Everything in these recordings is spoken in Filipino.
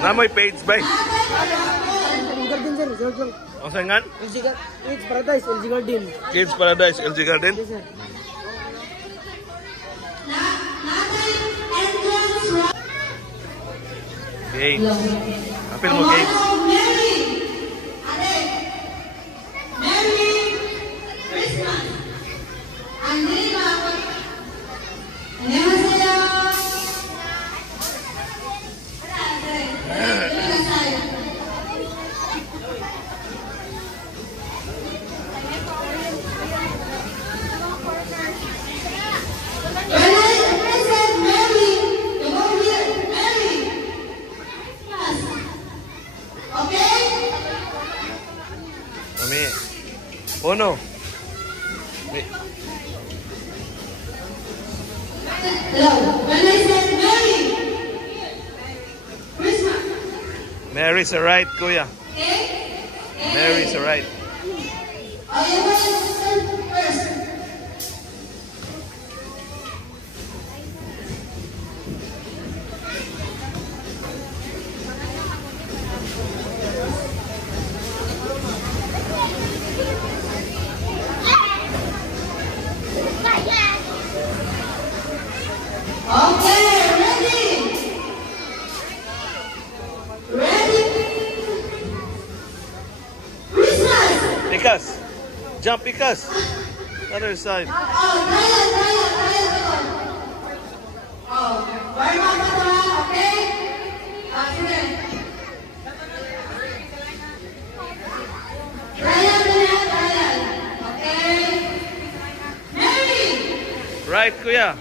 Namoy page ba? Garden sir, sir. O sangan? Kids Paradise, LG Garden. Kids Paradise, LG Garden. Yes, sir. Games. Apil mo games. Uno. Mary's alright, kuya. Mary's alright. Pikas. Jump Pikas. Other side. Right, kuya.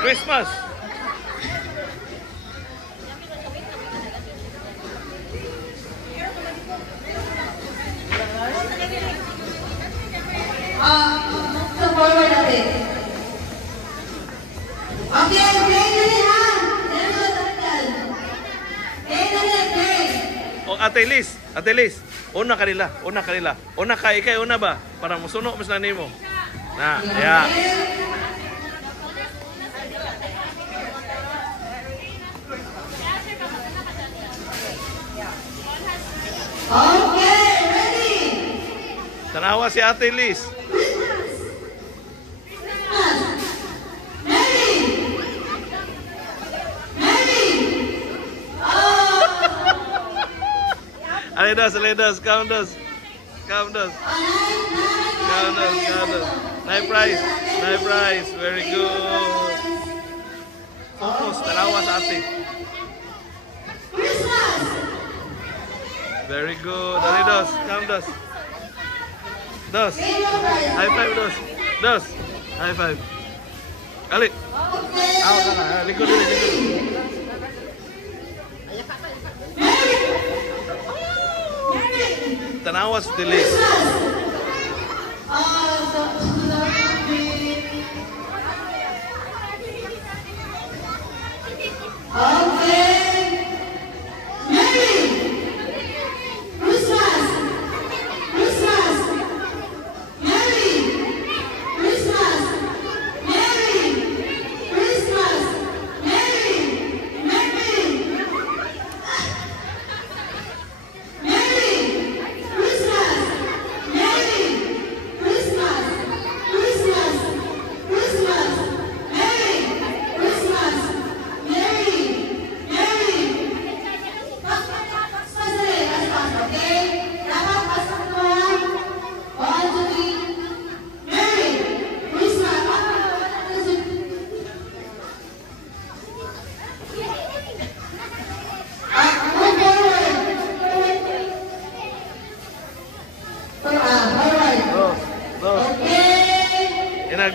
Christmas. Ate Liz, una kanila. Una ka, ikay una ba? Para musuno mas na nimo. Na, ya. Okay, ready? Tanawa si Ate Liz. Aledas, count us. Nice prize. Very good. Focus, tanawa sa ate. Very good. Aledas, count us. Dos. High five, dos. High five. Ali. Out na. Likod. Tanawa sa Liz.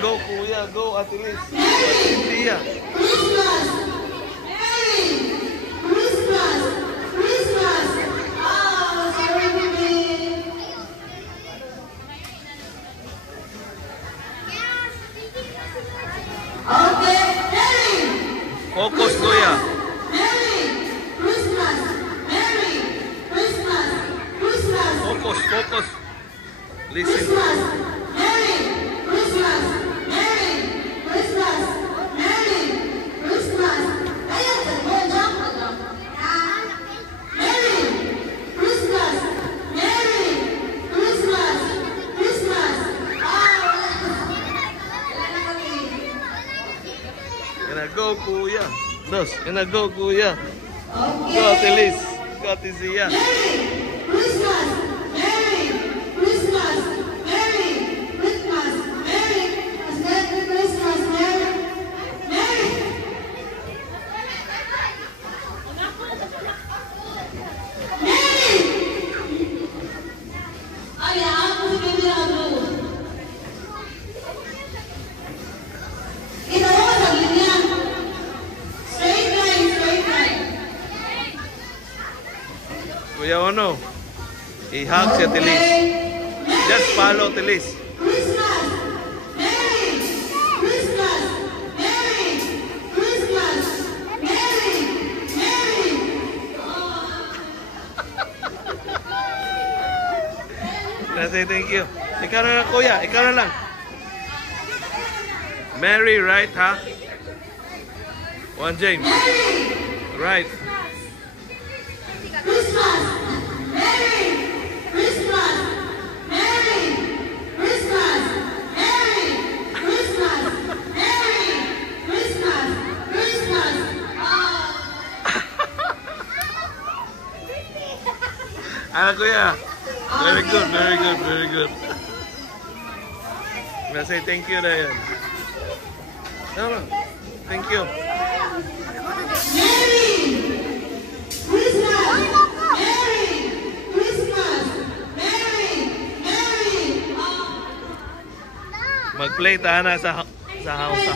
Go, kuya, go, Ate Liz. Tia. Christmas! Oh, sorry, baby. Okay, Merry! Focus, kuya. Merry Christmas! Merry Christmas! Focus. Listen. Christmas! Merry Christmas! Merry Christmas! Go, kuya. Dos. Yan na, go, kuya. Okay. Go, Tilis. Go, Tizia. Merry Christmas. Merry Christmas. Merry Christmas. Merry Christmas. Merry. Merry. Merry. Ay, ako si Baby Rado. Ito ako sa ganyan. Straight line, straight line. Kuya Ono. I-hug si Tilis. Just follow Tilis. Christmas! Merry Christmas! Merry Christmas! Merry! Merry! Say thank you. Ikaw na lang, kuya. Ikaw na lang. Mary, right, ha? One James. Right. Christmas! Merry Christmas! Merry Christmas! Merry Christmas! Merry Christmas! Christmas! Ano, kuya? Very good, very good, very good. Say thank you na yan. No. Thank you. Merry Christmas! Merry Christmas! Merry! Merry! Mag-play tayo na sa house, ha?